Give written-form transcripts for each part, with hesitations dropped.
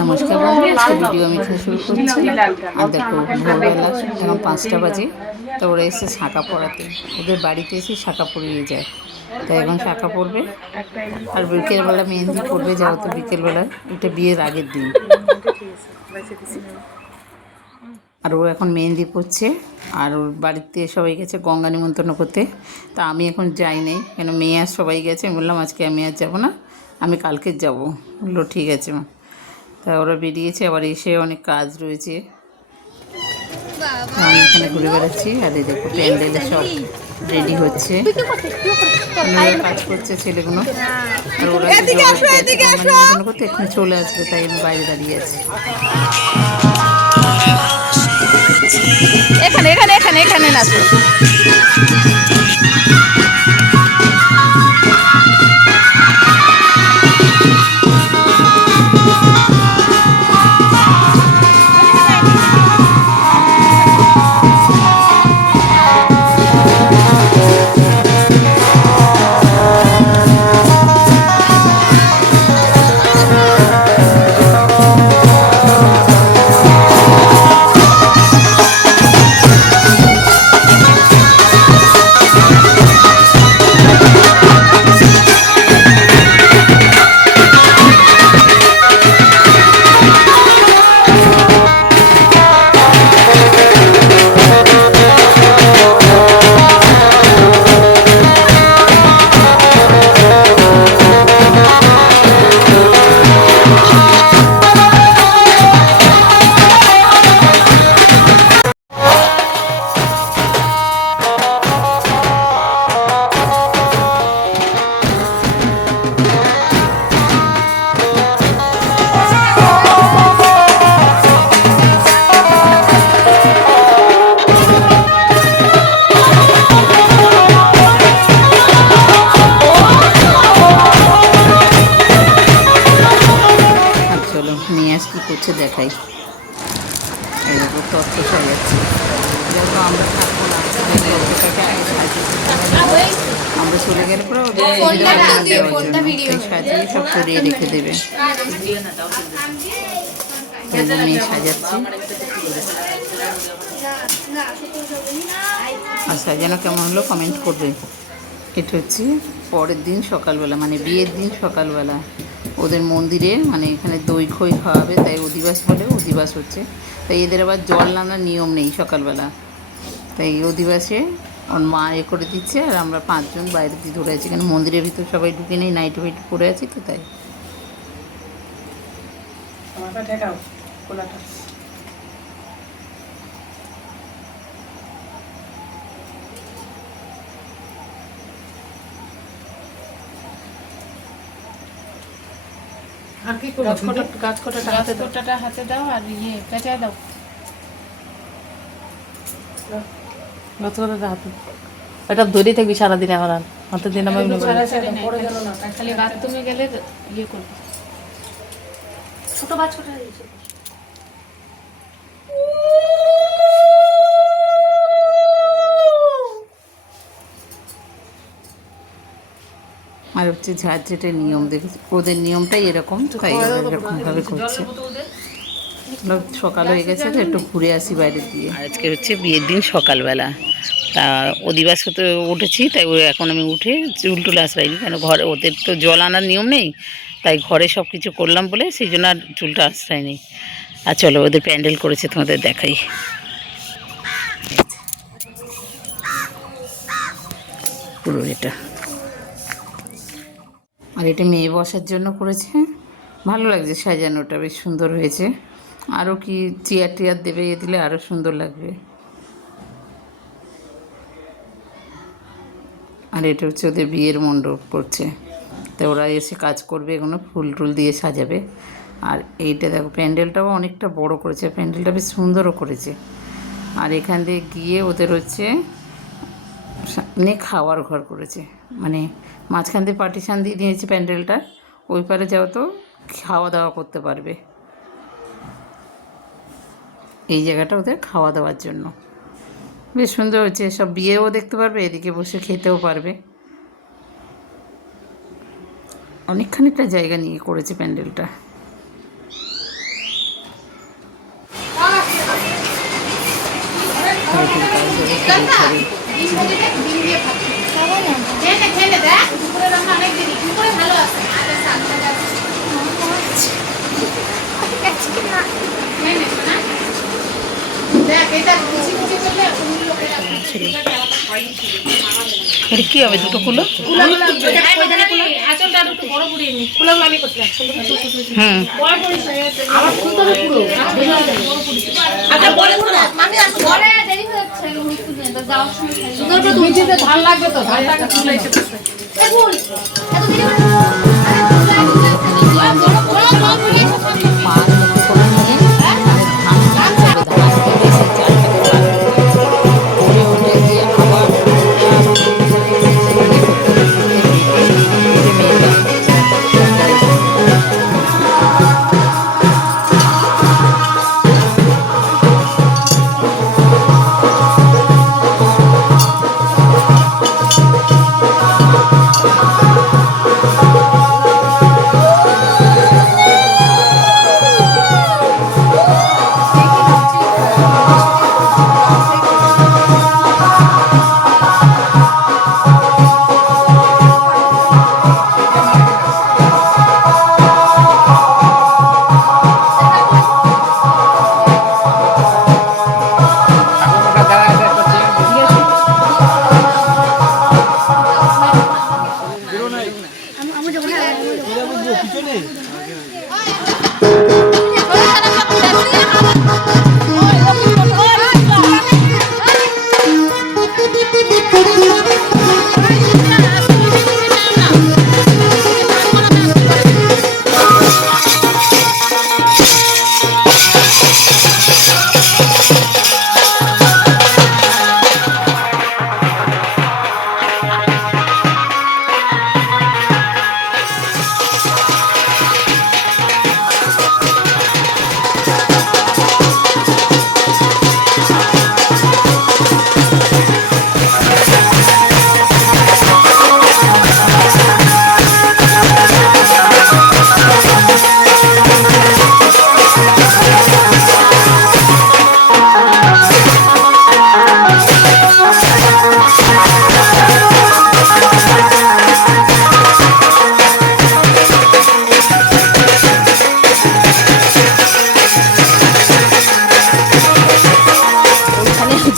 নমস্কার বন্ধুরা, আজকে ভিডিও আমি শুরু করছি। আর দেখো, ভোরবেলা এখন 5টা বাজে। তো ওরা এসে শাঁখা পড়াতে, ওদের বাড়িতে এসে শাঁখা পরিয়ে যায়। তাই এখন শাঁখা পড়বে, আর বিকেলবেলা মেহেন্দি পড়বে। যাও তো বিকেলবেলা, এটা বিয়ের আগের দিন। আর ও এখন মেহেন্দি পড়ছে। আর ওর বাড়িতে সবাই গেছে গঙ্গা নিমন্ত্রণ করতে। তা আমি এখন যাই নাই, কেন মেয়ে আর সবাই গেছে। আমি বললাম আজকে আমি আর যাবো না, আমি কালকে যাবো। বললো ঠিক আছে মা। তা ওরা বেরিয়েছে, আবার এসে অনেক কাজ রয়েছে। আমি এখানে ঘুরে বেড়াচ্ছি। আর এই দেখো, প্যান্ডেলে সব রেডি হচ্ছে, কাজ করছে ছেলেগুলো। আর ওরা তো জলের গেছে গঙ্গা নিমন্ত্রণ করতে, এক্ষুনি চলে আসবে। তাই আমি বাইরে দাঁড়িয়ে আছি। এখানে এখানে এখানে এখানে নাচো। নিয়ে আস, কী করছে দেখাই। এরকম তত্ত্ব সাজাচ্ছে। যেহেতু আমরা থাকবো না, আমরা চলে গেলে পরে সাজিয়ে সব সরিয়ে রেখে দেবে। মেয়ে সাজাচ্ছে। আর সাজানো কেমন হলো কমেন্ট করবে। এটা হচ্ছে পরের দিন সকালবেলা, মানে বিয়ের দিন সকালবেলা ওদের মন্দিরে, মানে এখানে দই খই খাওয়াবে। তাই অধিবাস বলে, অধিবাস হচ্ছে। তাই এদের আবার জল নামার নিয়ম নেই সকালবেলা। তাই অধিবাসে ওর মা করে দিচ্ছে। আর আমরা 5 জন বাইরে দিয়ে ধরে আছি, কেন মন্দিরের ভিতর সবাই ঢুকে নেই, নাইটে ফাইটে পড়ে আছি। তো তাই আর কি করব? গাছকটাটা হাতে দাও আর ইয়ে পেঁচায় দাও। গাছকটাটা হাতে এটা ধরেই থাকবি সারাদিন। এখন আর হাতে দিন আমি খালি বাথরুমে গেলে ইয়ে করবি। ছোট গাছকটা আর হচ্ছে ঝাড়ঝেটের নিয়ম দেখেছি, ওদের নিয়মটাই এরকম। তাই এরকমভাবে করছে। সকাল হয়ে গেছে, তো একটু ঘুরে আসি বাইরে দিয়ে। আজকে হচ্ছে বিয়ের দিন সকালবেলা। তা অধিবাস হতে উঠেছি। তাই এখন আমি উঠে চুল টুল আশ্রাইনি, কেন ঘরে ওদের তো জল আনার নিয়ম নেই। তাই ঘরে সব কিছু করলাম বলে সেই জন্য আর চুলটা আশ্রাইনি। আর চলো, ওদের প্যান্ডেল করেছে, তোমাদের দেখাই। পুরো এটা, আর এটা মেয়ে বসার জন্য করেছে। ভালো লাগছে সাজানোটা, বেশ সুন্দর হয়েছে। আরও কি চেয়ার টেয়ার দেবে, এ দিলে আরও সুন্দর লাগবে। আর এটা হচ্ছে ওদের বিয়ের মণ্ডপ করছে। তো ওরা এসে কাজ করবে, এগুলো ফুল টুল দিয়ে সাজাবে। আর এইটা দেখো, প্যান্ডেলটাও অনেকটা বড় করেছে, প্যান্ডেলটা বেশ সুন্দরও করেছে। আর এখান দিয়ে গিয়ে ওদের হচ্ছে সামনে খাওয়ার ঘর করেছে, মানে মাঝখান দিয়ে পার্টিশান দিয়ে দিয়েছে প্যান্ডেলটা। ওই পারে যাও তো খাওয়া দাওয়া করতে পারবে। এই জায়গাটা ওদের খাওয়া দাওয়ার জন্য বেশ সুন্দর হচ্ছে। সব বিয়েও দেখতে পারবে, এদিকে বসে খেতেও পারবে। অনেকখানিকটা জায়গা নিয়ে করেছে প্যান্ডেলটা। নদীর কাজ হবে কি হবে দুটো কুলো? ভালো লাগবে তো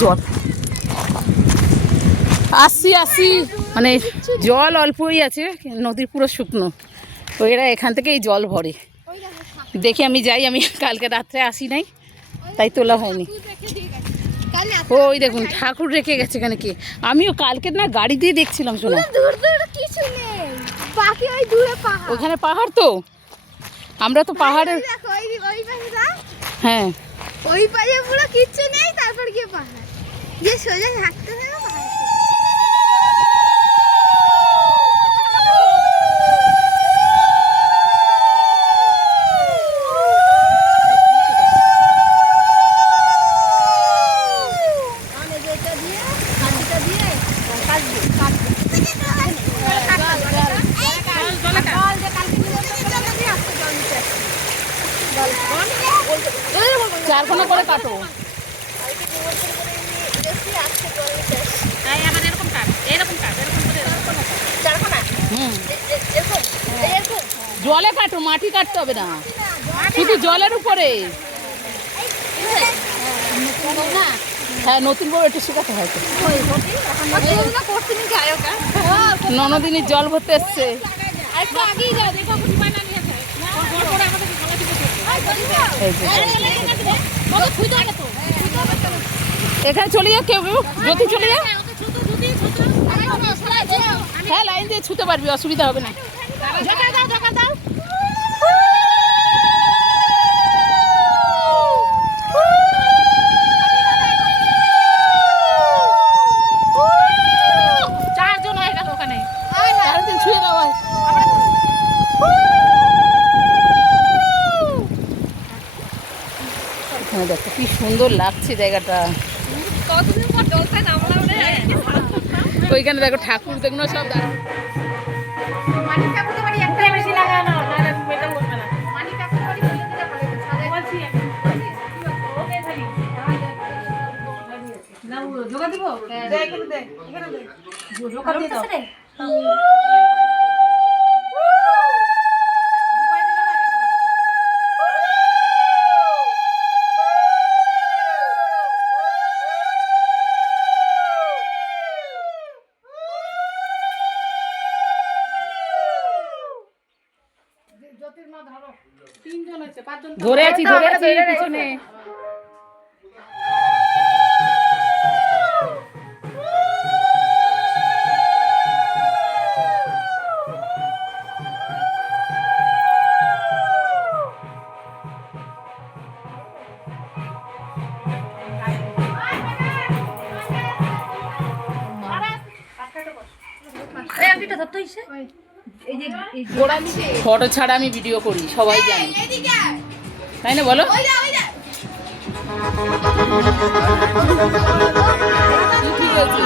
জল আসি মানে জল অল্পই আছে, নদী পুরো শুকনো। তো এরা এখান থেকে এই জল ভরে। দেখি আমি যাই, আমি কালকে রাত্রে আসি নাই তাই তোলা হয়নি। ওই দেখুন ঠাকুর রেখে গেছে এখানে কি। আমিও কালকে না গাড়ি দিয়ে দেখছিলাম, শোনা ওখানে পাহাড়, তো আমরা তো পাহাড়ের হ্যাঁ ওই পাশে পুরো কিচ্ছু নেই, তারপর গিয়ে পাহাড় যে সোজা হাঁটতে হবে। চারখানা করে কাটো। জলে কাটো, মাটি কাটতে হবে না, শুধু জলের উপরে। হ্যাঁ নতুন বউ একটু শেখাতে হয়তো। ননদিনীর জল ভরতে এসছে। এখানে চলে যা, কেউ যদি চলে যা। হ্যাঁ লাইন দিয়ে ছুতে পারবি, অসুবিধা হবে না। চারজন হয়ে গেল ওখানে, ছুঁয়ে দেওয়া। এখানে দেখো কি সুন্দর লাগছে জায়গাটা। ওইখানে দেখো ঠাকুর দেখুন সব ধরে আছি পিছনে। ফটো ছাড়া আমি ভিডিও করি, সবাই জানে, তাই না বলো? ঠিক আছে।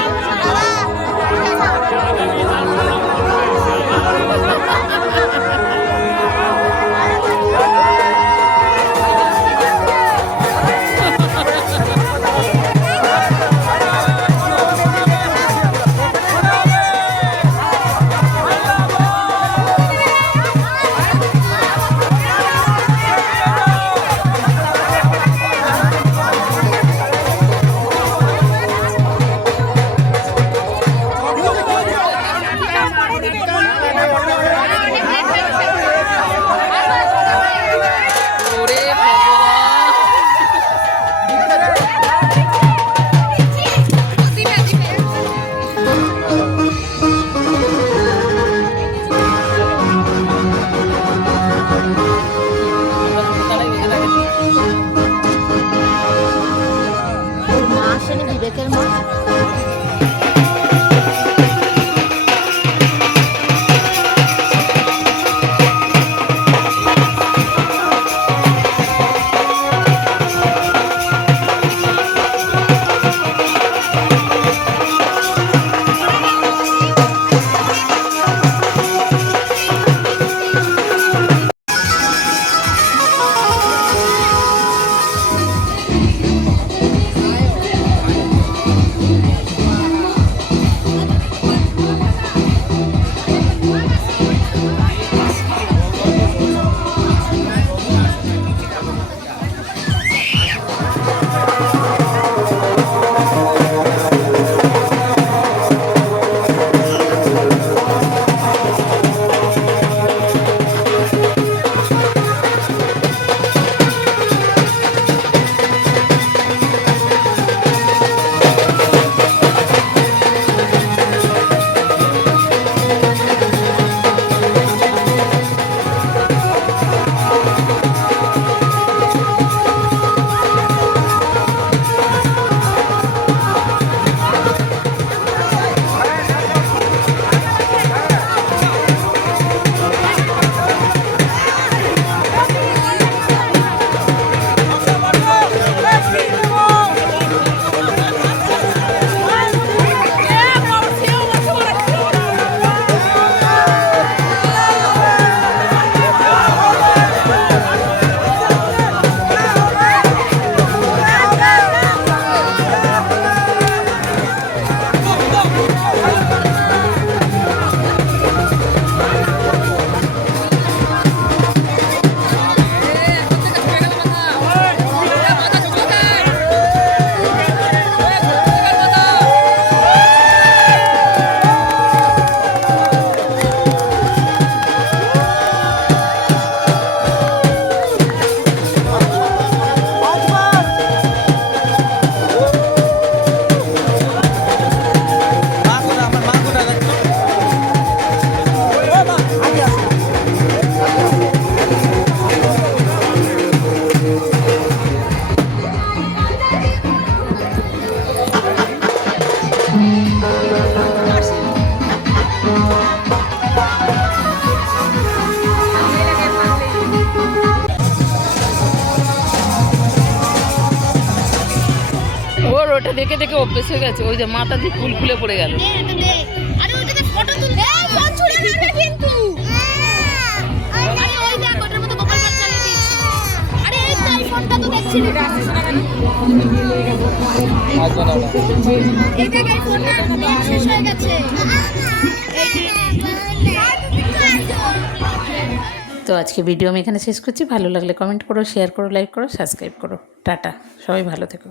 ওটা দেখে দেখে অভ্যেস হয়ে গেছে। ওই যে মাথা দিয়ে ফুল খুলে পড়ে গেল। আরে ওটাতে ফটো তুলতে ফোন ছুড়ে মারবে কিন্তু। আরে ওই দেখ ওটার মধ্যে মোবাইল চালিয়ে দিয়েছে। আরে এই ফোনটা তো দেখ আসছি রে। এটা গাইস ওটা নেট শেষ হয়ে গেছে। তো আজকে ভিডিও আমি এখানে শেষ করছি। ভালো লাগলে কমেন্ট করো, শেয়ার করো, লাইক করো, সাবস্ক্রাইব করো। টাটা, সবাই ভালো থেকো।